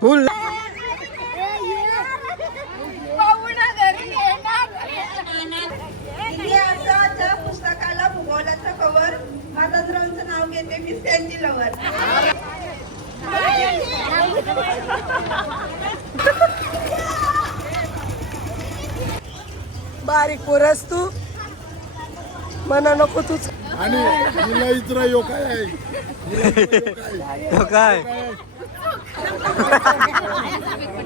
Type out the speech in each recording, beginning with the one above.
फुल इतिहासाच्या पुस्तकाला भूगोलाचं कवर माताजीरावांचं नाव घेते मी त्यांची लवर. बारीक पोरस तू मना नको तूच. आणि मुला इतरा यो काय आहे तो काय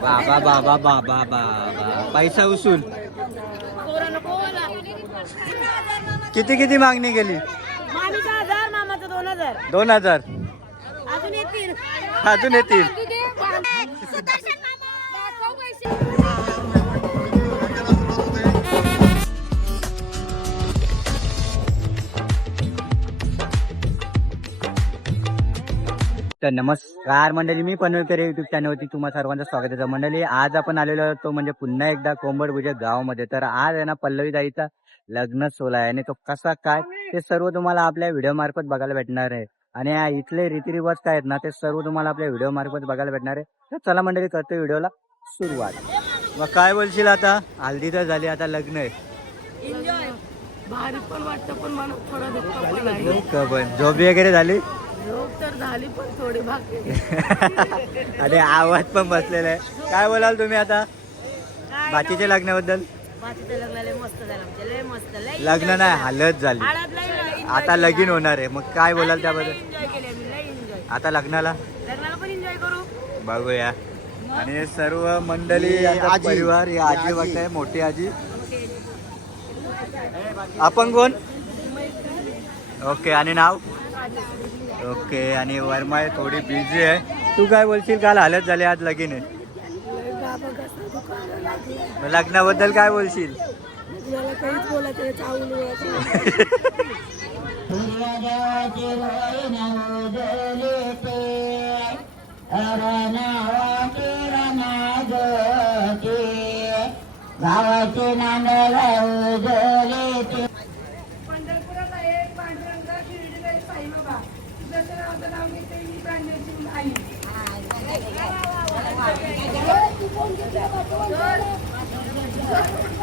बाबा बाबा बाबा बाबा पैसा उसूल किती किती मागणी केली? मामीचा 1000 मामाचा 2000. 2000 अजून येतील. अजून येतील. तर नमस्कार मंडळी, मी पनवेलकर युट्यूब चॅनलवरती तुम्हा सर्वांचं स्वागत आहे. मंडळी आज आपण आलेलो होतो म्हणजे पुन्हा एकदा कोंबडभुजा गावामध्ये. तर आज आहे ना पल्लवी ताईचा लग्न सोहळा आहे आणि तो कसा काय ते सर्व तुम्हाला आपल्या व्हिडिओ मार्फत बघायला भेटणार आहे. आणि इथले रीतिरिवाज काय आहेत ना ते सर्व तुम्हाला आपल्या व्हिडिओ मार्फत बघायला भेटणार आहे. तर चला मंडळी करतो व्हिडिओला सुरुवात. मग काय बोलशील आता? हल्दी तर झाली, आता लग्न आहे. एन्जॉय भारी पण वाटतं पण मला थोडा धक्का पण आहे. पण झोपी वगैरे झाली? झोप तर झाली पण थोडी भाग. आणि आवाज पण बसलेला आहे. काय बोलाल तुम्ही आता बाकीच्या लग्नाबद्दल? बाकीचं लग्नाला मस्त झालं आमच्या, लय मस्त. लय लग्न नाही हालत झाली, आता लगीन होणार आहे. मग काय बोलाल त्याबद्दल? एन्जॉय केले आम्ही, लय एन्जॉय. आता लग्नाला पण एन्जॉय करू. बघूया. आणि सर्व मंडळी आता परिवार, ही आजी बघताय, मोठी आजी. आपण कोण? ओके. आणि नाव? ओके. आणि वर्मा आहे, थोडी बिझी आहे. तू काय बोलशील? काल हालत झाली, आज लगीन आहे. लग्नाबद्दल काय बोलशील? काहीच बोलायचं चावून गावाचे पंढरपुरात एक पांडुरंगा शिर्डीला साईबाबा दसऱ्याचं नाव घेते मी प्रांजळची आई.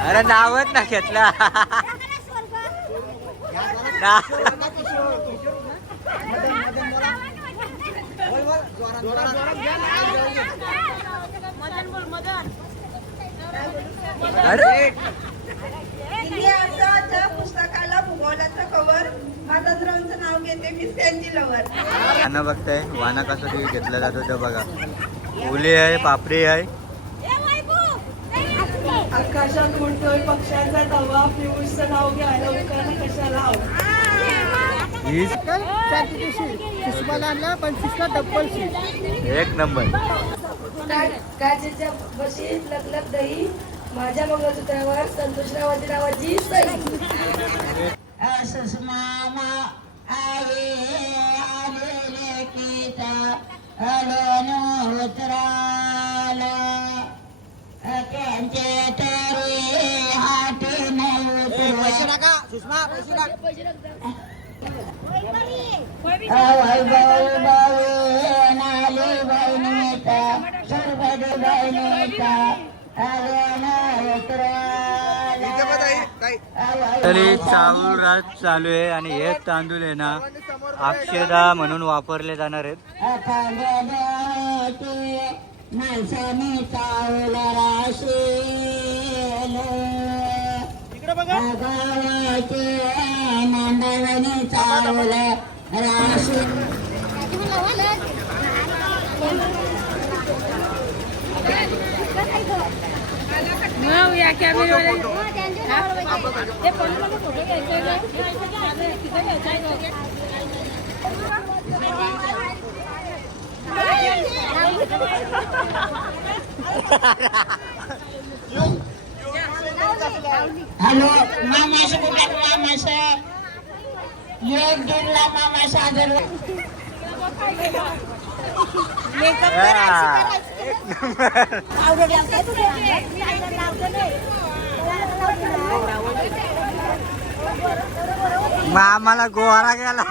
अरे नावच ना घेतला. इतिहासाच्या पुस्तकाला भूगोलाचं कवर माताजीरावांचं नाव घेते मी त्यांची लवर. वाना बघताय, वाना कसं ते घेतला जातो ते बघा. ओली आहे, पापडी आहे. आकाशात उडतोय पक्ष्यांचा तवा, पियुषचं नाव घ्यायला उकाला कशाला हवं. एक नंबर. काचेच्या बशीत लखलख दही, माझ्या मंगळसूत्रावर संतोषरावाची नावाची सही. तरी चावूल रात चालू आहे आणि हे तांदूळ आहे ना अक्षदा म्हणून वापरले जाणार आहेत. हॅलो मामाचं कुठं? मामाचं 1-1.5 लाख मामाचं आदर. आम्हाला गोवारा गेला.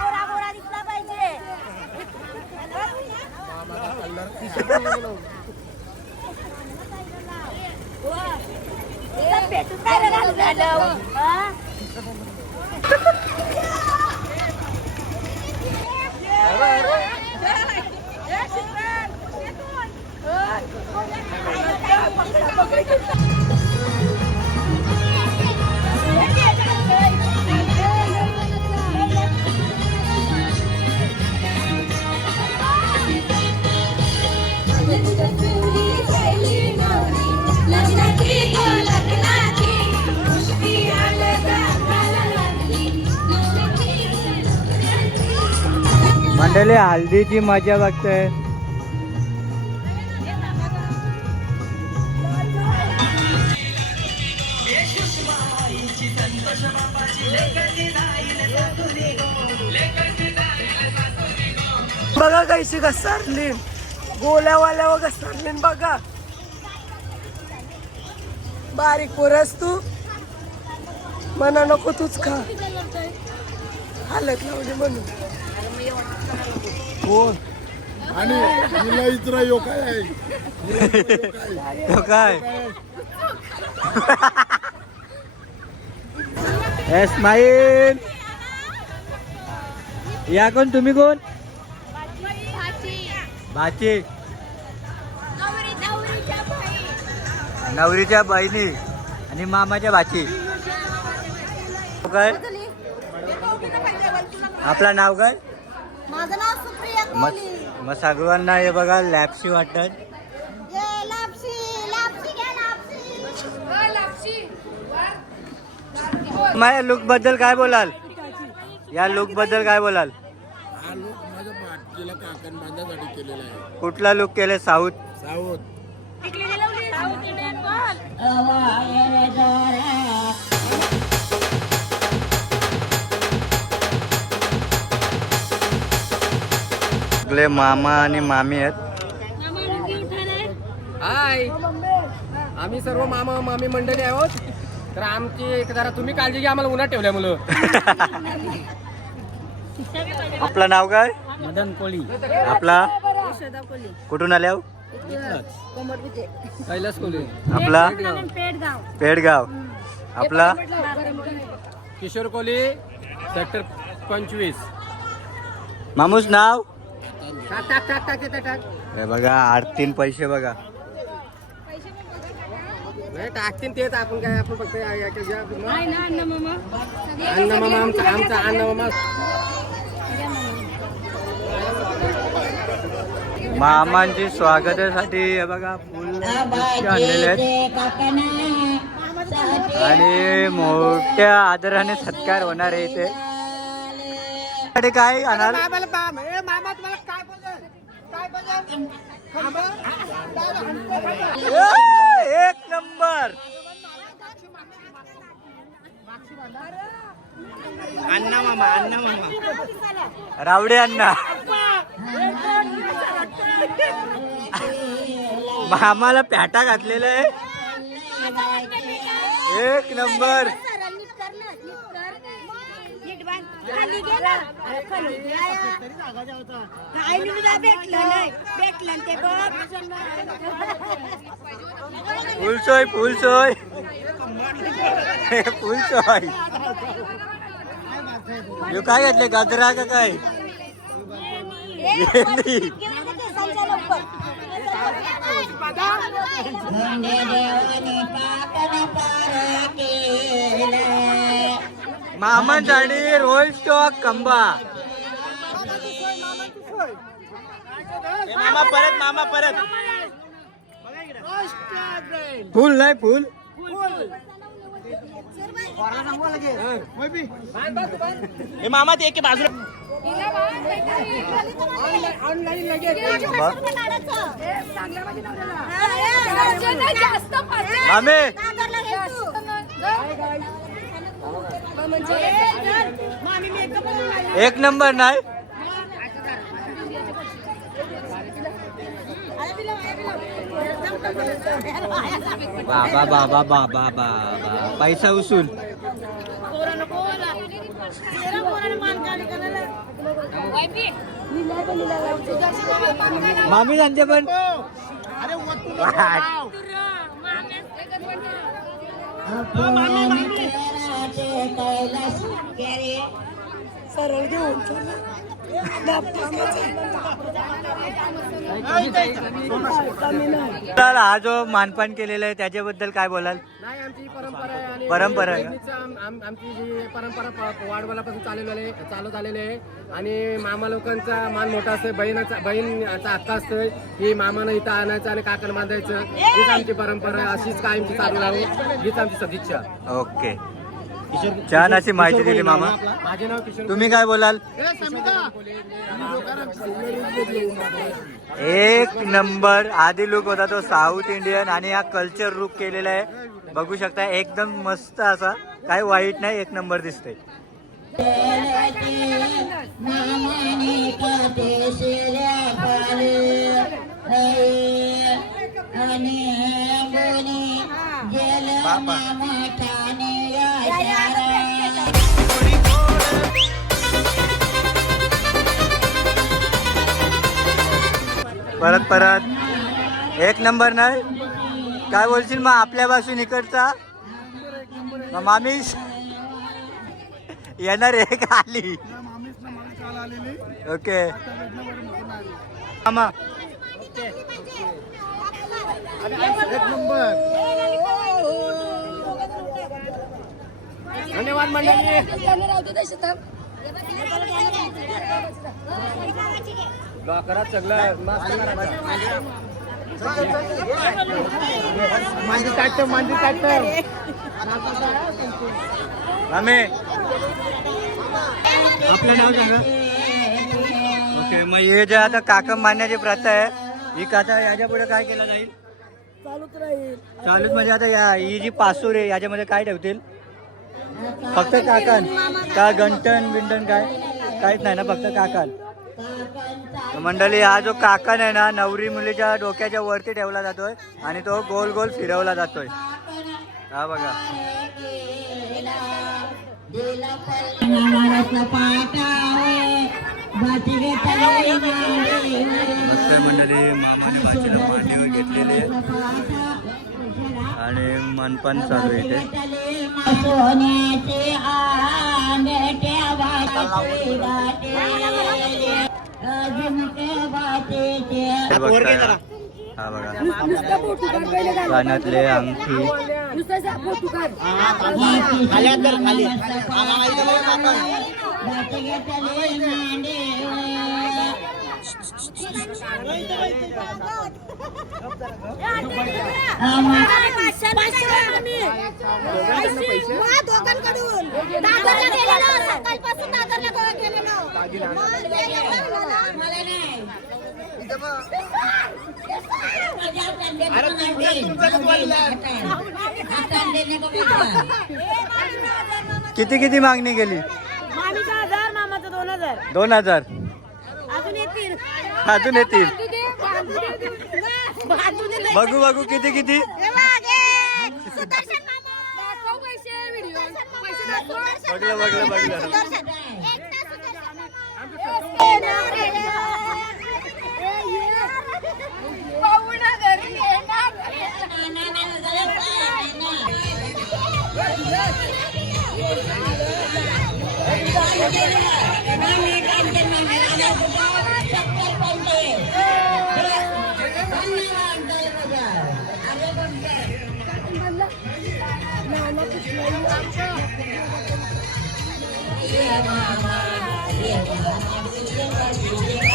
मंडळी हल्दीची मजा बघतोय. बघा कैशी घसरली गोल्यावाल्या घसरली बघा. बारीक पोरस तू मना नको तूच खा हालत लावली म्हणून. कोण आणि हिला इतरा यो काय आहे? हिला इतरा यो काय आहे? तो काय स्माईल या कोण तुम्ही कोण? भाची नवरीच्या बहिणी आणि मामाच्या भाची. तो काय आपलं नाव काय? माझं नाव सुप्रिया कोहली. मग सगळ्यांना हे बघा लॅप्सी वाटत. लापशी लापशी घ्या लापशी. माझ्या लुक बद्दल काय बोलाल? या लुक बद्दल काय बोलाल? हा लोक माझ्या पाठीला काकण बांधासाठी केलेला आहे. कुठला लुक केले? साऊथ साऊथ सगळे मामा आणि मामी आहेत. हाय, आम्ही सर्व मामा मामी मंडळी आहोत. तर आमची जरा तुम्ही काळजी घ्या, आम्हाला उन्हात ठेवल्या मुलं. आपलं नाव काय? मदन कोळी, आपला कुठून आल्या? कैलास कोळी, आपला पेडगाव. आपला किशोर कोळी, सेक्टर 25. मामूस नाव टाक टाक टाक टाक टाक टाक. हे बघा 8-3 पैसे बघा. नाही, टाकतील तेच, आपण काय आपण फक्त अन्न मामा आमचा अन्न मामा. मामांची स्वागतासाठी हे बघा फुल आणलेले आहेत आणि मोठ्या आदराने सत्कार होणार आहे इथे. काय आणाल? एक नंबर अण्णा मामा रावडे अण्णा. मामाला पॅटा घातलेला आहे. एक नंबर. फुलसोय फुलसोय फुलसोय. यो काय घातले? गाजरा का काय? मामांसाठी रोल स्टॉक कंबा. मामा परत फुल नाही फुल. हे मामा ते एके बाजूला मामे एक नंबर नाही. बाबा बाबा बाबा बाबा पैसा उसूल. मामी सांगते पण तर हा जो मानपान केलेला आहे त्याच्याबद्दल काय बोलाल? नाही, आमची ही परंपरा आहे आणि परंपरा आहे. बहिणीचं आमची जी परंपरा वाडवालापासून चालत आलेली आहे आणि मामा लोकांचा मान मोठा असतोय, बहिणीचा हक्क असतोय की मामानं इथं आणायचं आणि काकण बांधायचं. हीच आमची परंपरा आहे, अशीच कायमची चालू राहू, हीच आमची सदिच्छा. ओके, छान अशी माहिती दिली मामा. माझे नाव किशोर. तुम्ही काय बोलाल? एक नंबर आधी लुक होता तो साऊथ इंडियन आणि हा कल्चर लुक केलेला आहे. बघू शकता एकदम मस्त असा, काही वाईट नाही, एक नंबर दिसतंय. परत एक नंबर नाही, काय बोलशील मग आपल्यापासून इकडचा मग मामी येणार आहे का आली? ओके मामा, धन्यवाद मंडळी. करा सगळं मांडी ताट मामी. आपलं नाव सांगा. ओके, मग हे जे आता काकम मारण्याची प्रथा आहे ही कथा याच्या पुढे काय केलं जाईल? चालूच म्हणजे आता ही जी पासूर आहे याच्यामध्ये काय ठेवतील? फक्त काकण का गंटन बिंटन काहीच नाही ना, फक्त काकण. मंडळी हा जो काकण आहे ना नवरी मुलीच्या डोक्याच्या वरती ठेवला जातोय आणि तो गोल गोल फिरवला जातोय. हा बघा, मस्त मंडळी मामाने माझ्या मांडीवर घेतलेले आणि मनपान चालू आहे इथे. हा बघा, कानातले अंगठी किती किती मागणी केली? मामीचा 1000, मामाचा 2000. 2000 अजून येतील. बघू बघू किती किती. बघलं. Yeah.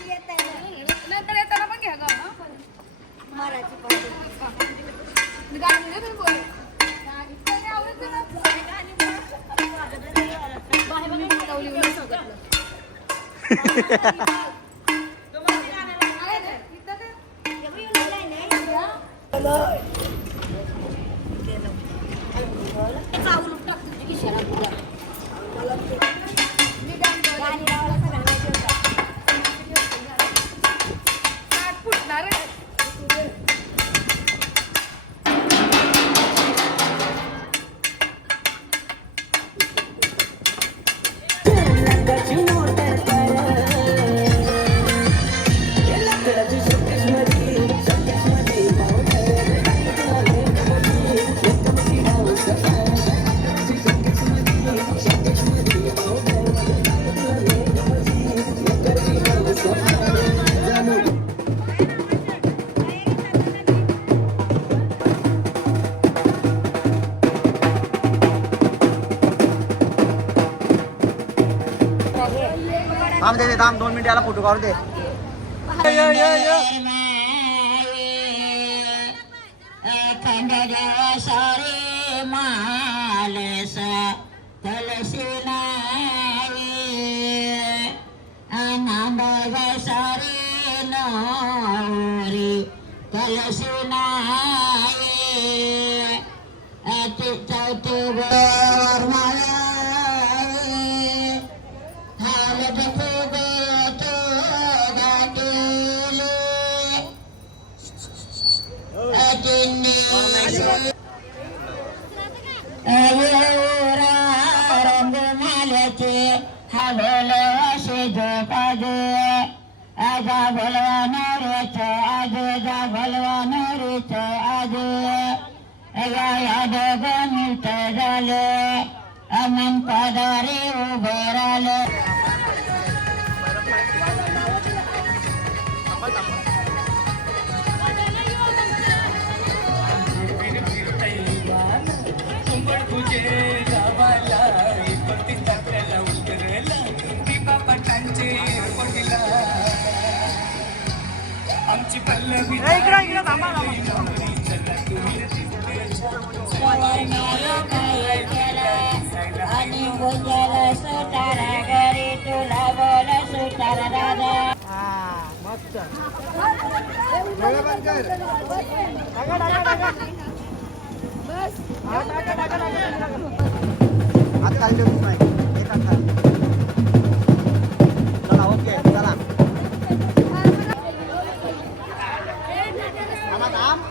नंतर येताना पण घ्या ग गाणी नाही बोल थांब दे थांब 2 मिनिट याला फोटो काढू दे सारे मालस कलशिनावे आनंद सारे नवरी कलशिनावे अति वर रंगमाल्याचे हवल पाजे आजा भलवान रेच आजा भलवान रेच आजे याद गमित झाले अमन पदारे उभे राहिले आमची पल्लवी आणि गुंजाला सुतारा घरी तुला बोल सुतारा दादा चला ओके चला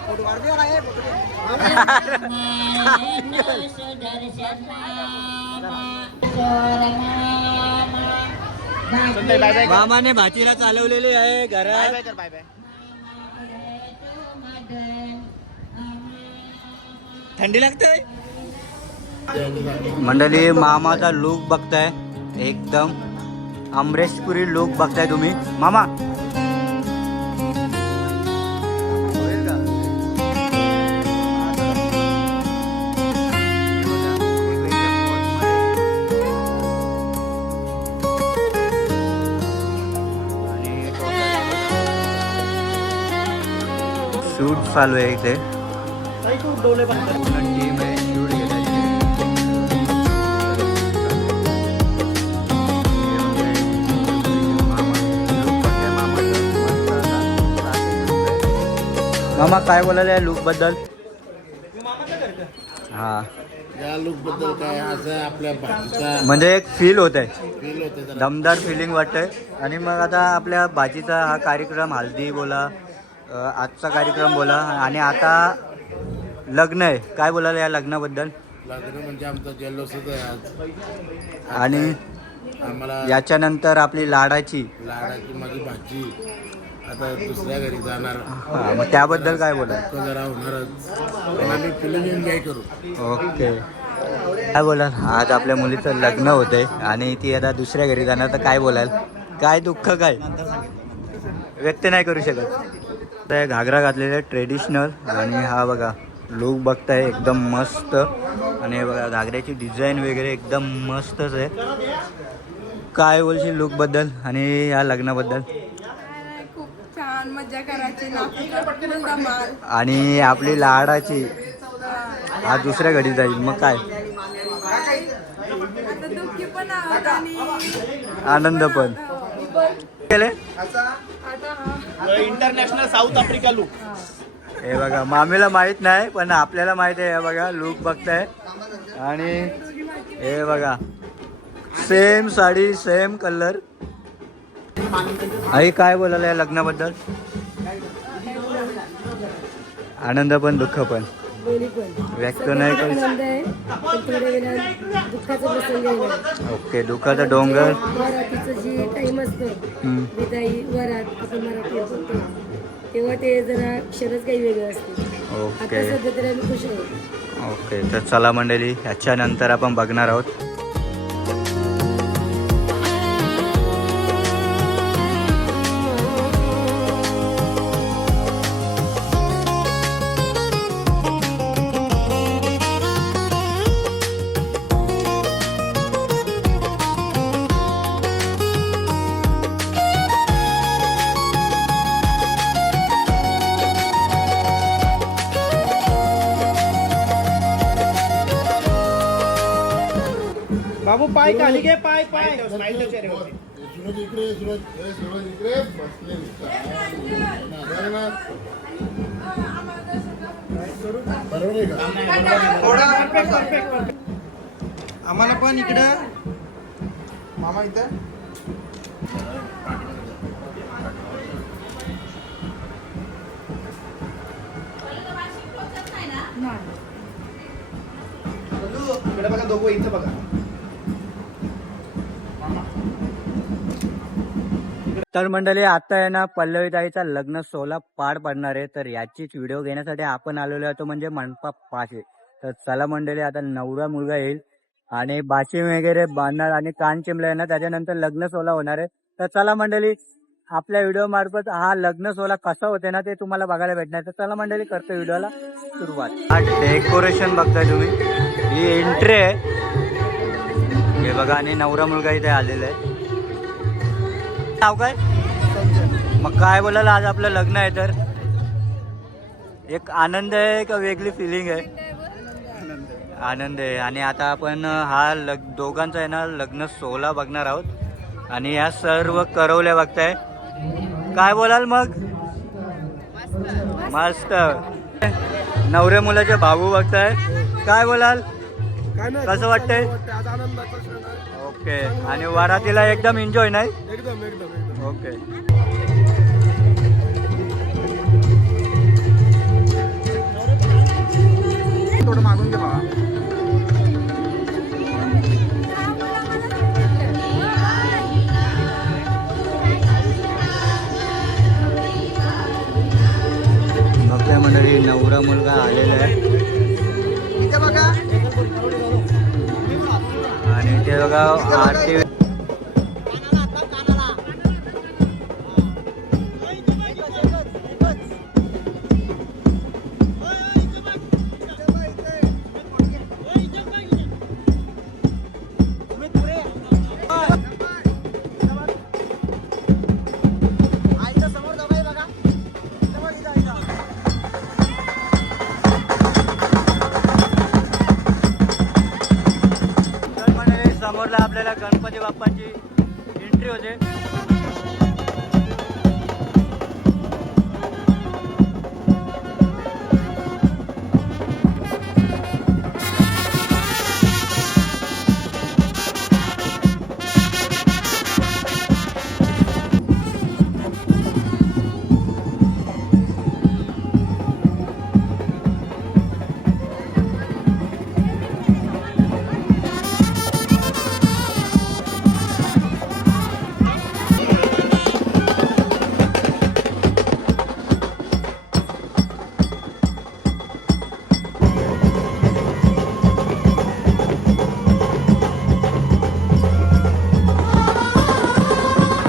फोटो काढ दे मामाने भाचीला चालवलेली आहे घरात थंडी लागते मंडळी मामाचा लुक बघताय एकदम अमरेशपुरी लुक बघताय तुम्ही मामा शूट चालू आहे इथे टीम आहे शूट मामा काय बोलायला या लुक बद्दल हा या लुक बद्दल काय असं आपल्या भाजीचा म्हणजे एक फील होत आहे फील होते जरा. दमदार फिलिंग वाटतंय आणि मग आता आपल्या भाजीचा हा कार्यक्रम हल्दी बोला आजचा कार्यक्रम बोला आणि आता लग्न आहे काय बोलायला या लग्नाबद्दल लग्न म्हणजे आमचा जल्लोषच आहे आज आणि आम्हाला याच्यानंतर आपली लाडाची लाडाची माझी भाजी आता दुसऱ्या घरी जाणार हा, मग त्याबद्दल काय बोला तो जरा होणारच पण आम्ही फिलिंग एन्जॉय करू ओके काय बोलाल, आज आपल्या मुलीचं लग्न होतंय आणि ती आता दुसऱ्या घरी जाणार, तर काय बोलाल, काय दुःख काय व्यक्त नाही करू शकत. तर घागरा घातलेला ट्रेडिशनल आणि हा बघा लुक बघताय एकदम मस्त. आणि हे बघा घागऱ्याची डिझाईन वगैरे एकदम मस्तच आहे. काय बोलशील लुक बद्दल आणि या लग्नाबद्दल? खूप छान मजा करायची धमाल. आणि आपली लाडाची आज दुसऱ्या घडी जाईल, मग काय आता दुःखी पण आहोत आणि आनंद पण केले. International south Africa look. हे बघा मामीला माहित नाही पण आपल्याला माहित आहे. हे बघा लुक बघताय आणि हे बघा सेम साडी सेम कलर. आई काय बोलायला या लग्नाबद्दल? आनंद पण दुःख पण व्यक्त नाही करू. ओके दुःखाचा डोंगर. वरातीचं जी टाइम असतं विदाई वरात आपण मराठी बोलतो तेव्हा ते जरा क्षणच काही वेगळं असते. ओके आता सध्या तरी आम्ही खुश आहोत. ओके तर चला मंडळी ह्याच्या नंतर आपण बघणार आहोत. बाबू पाय खाली घे, पाय पाय स्माइल सूरज इकडे, सूरज इकडे बसले. बरोबर आहे का? आम्हाला पण इकडं मामा इथं इकडे बघा, दोघं इथं बघा. तर मंडळी आता आहे ना पल्लवी ताईचा लग्न सोहळा पार पडणार आहे. तर याचीच व्हिडिओ घेण्यासाठी आपण आलेलो आहे, तो म्हणजे मंडपा पाशे. तर चला मंडळी आता नवरा मुलगा येईल आणि बाशिंग वगैरे बांधणार आणि कान चिमला येणार, त्याच्यानंतर लग्न सोहळा होणार आहे. तर चला मंडळी आपल्या व्हिडिओ मार्फत हा लग्न सोहळा कसा होते ना ते तुम्हाला बघायला भेटणार. तर चला मंडळी करतो व्हिडिओला सुरुवात. हा डेकोरेशन बघताय तुम्ही, ही एंट्री आहे हे बघा आणि नवरा मुलगा इथे आलेला आहे. नाव काय? मग काय बोलाल, आज आपलं लग्न आहे तर एक आनंद आहे का वेगळी फिलिंग आहे? आनंद आहे. आणि आता आपण हा दोघांचा आहे ना लग्न सोहळा बघणार आहोत आणि या सर्व करवल्या बघताय. काय बोलाल मग? मस्त. नवऱ्या मुलाचे भाऊ बघताय, काय बोलाल, कसं वाटतंय? ओके आणि वरातीला एकदम एन्जॉय नाही? एकदम ओके. थोडं मागून घे बाबा. बघताय मंडळी नवरा मुलगा आलेला आहे आणि ते बघा आरती. समोरला आपल्याला गणपती बाप्पाची एंट्री होते.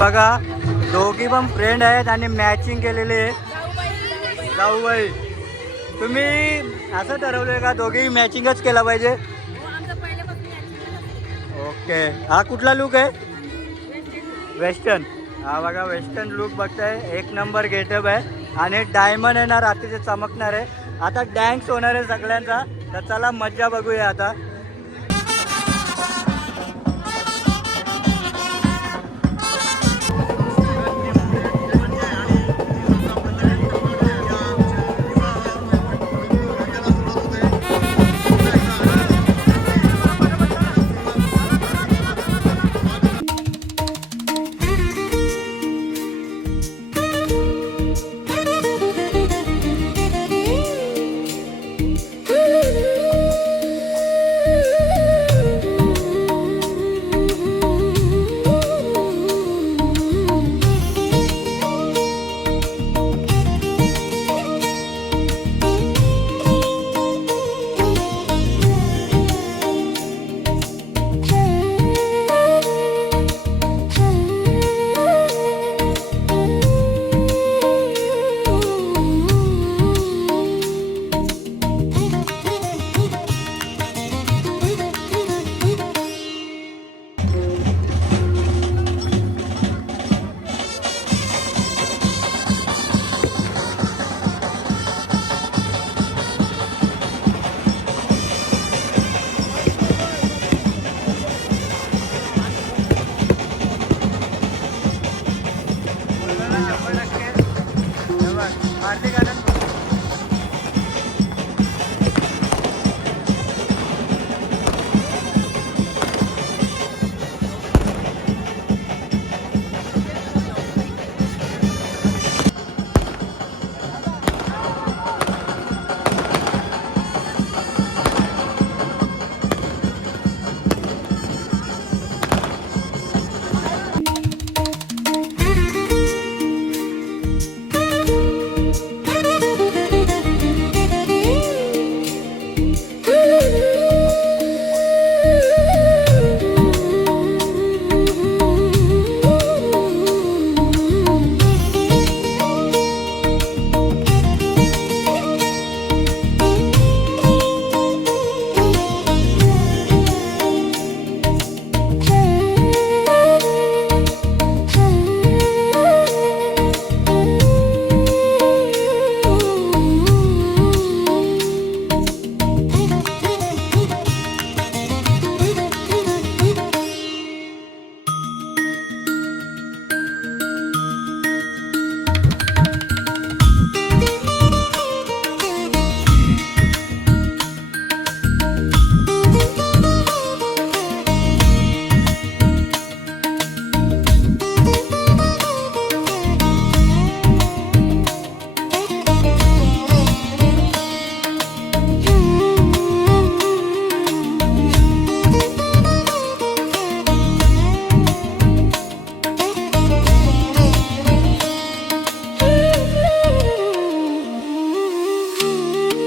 बघा दोघी पण फ्रेंड आहेत आणि मॅचिंग केलेली आहे. जाऊबाई तुम्ही असं ठरवलंय का दोघेही मॅचिंगच केला पाहिजे? ओके. हा कुठला लुक आहे? वेस्टर्न. हा बघा वेस्टर्न लुक बघताय, एक नंबर गेटअप आहे आणि डायमंड आहे ना रात्रीचे चमकणार आहे. आता डॅन्स होणार आहे सगळ्यांचा, तर चला मज्जा बघूया आता.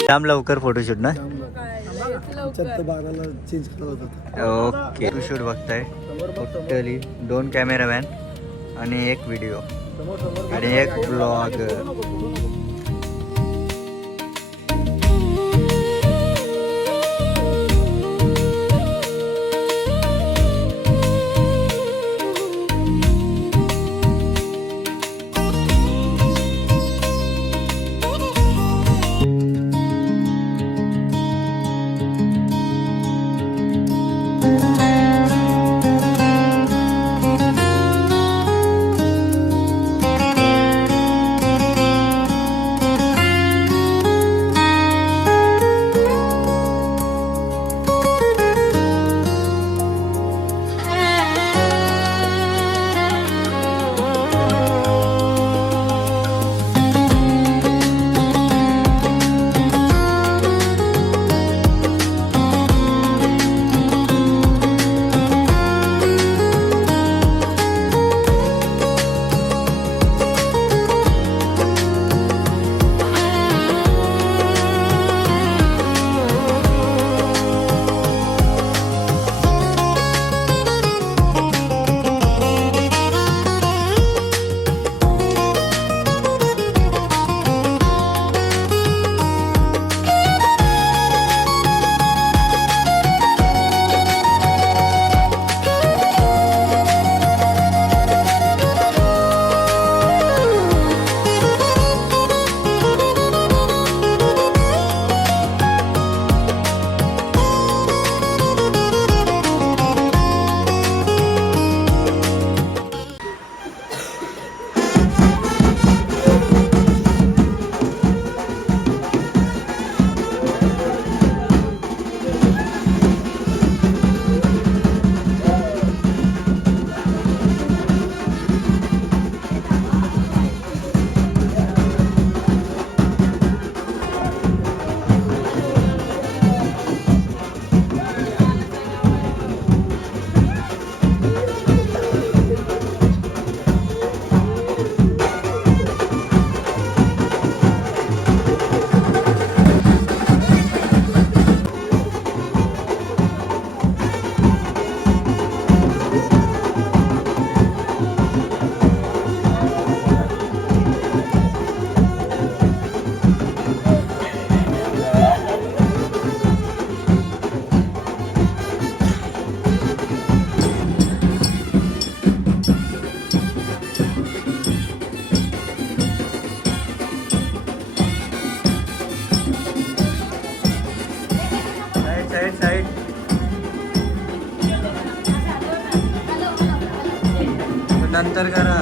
जाम लवकर फोटोशूट ना. चेंज करत होता. ओके. फोटोशूट बघताय टोटली 2 कॅमेरामॅन आणि 1 व्हिडिओ आणि 1 ब्लॉगर. नंतर करा.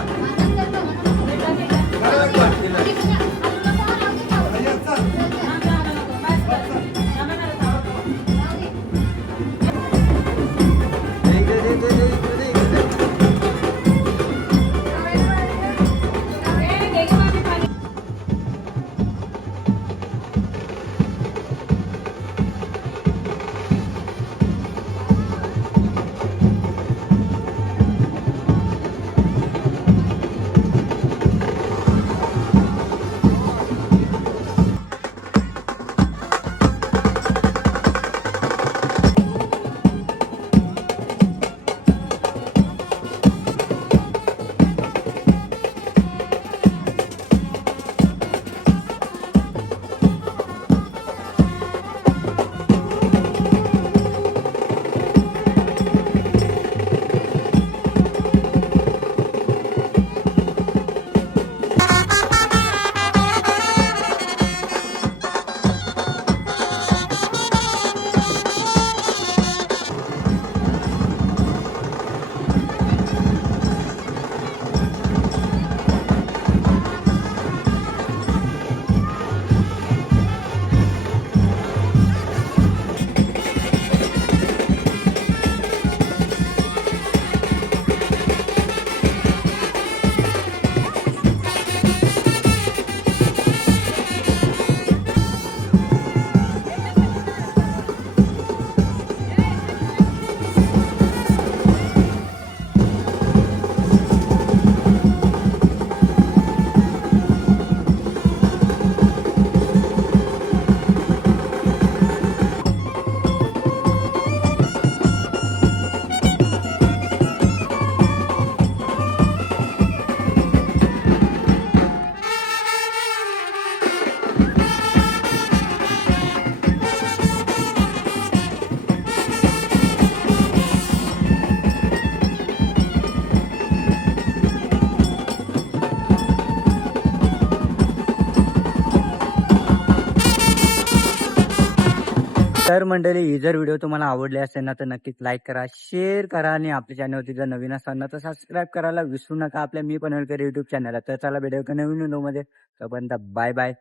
तर मंडळी ही जर व्हिडिओ तुम्हाला आवडली असेल ना तर नक्कीच लाईक करा, शेअर करा आणि आपल्या चॅनलवरती जर नवीन असाल ना तर सबस्क्राईब करायला विसरू नका आपल्या मी पनवेलकर युट्यूब चॅनलला. तर चला भेटूया एका नवीन व्हिडिओमध्ये. तोपर्यंत बाय बाय,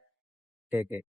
टेक केअर.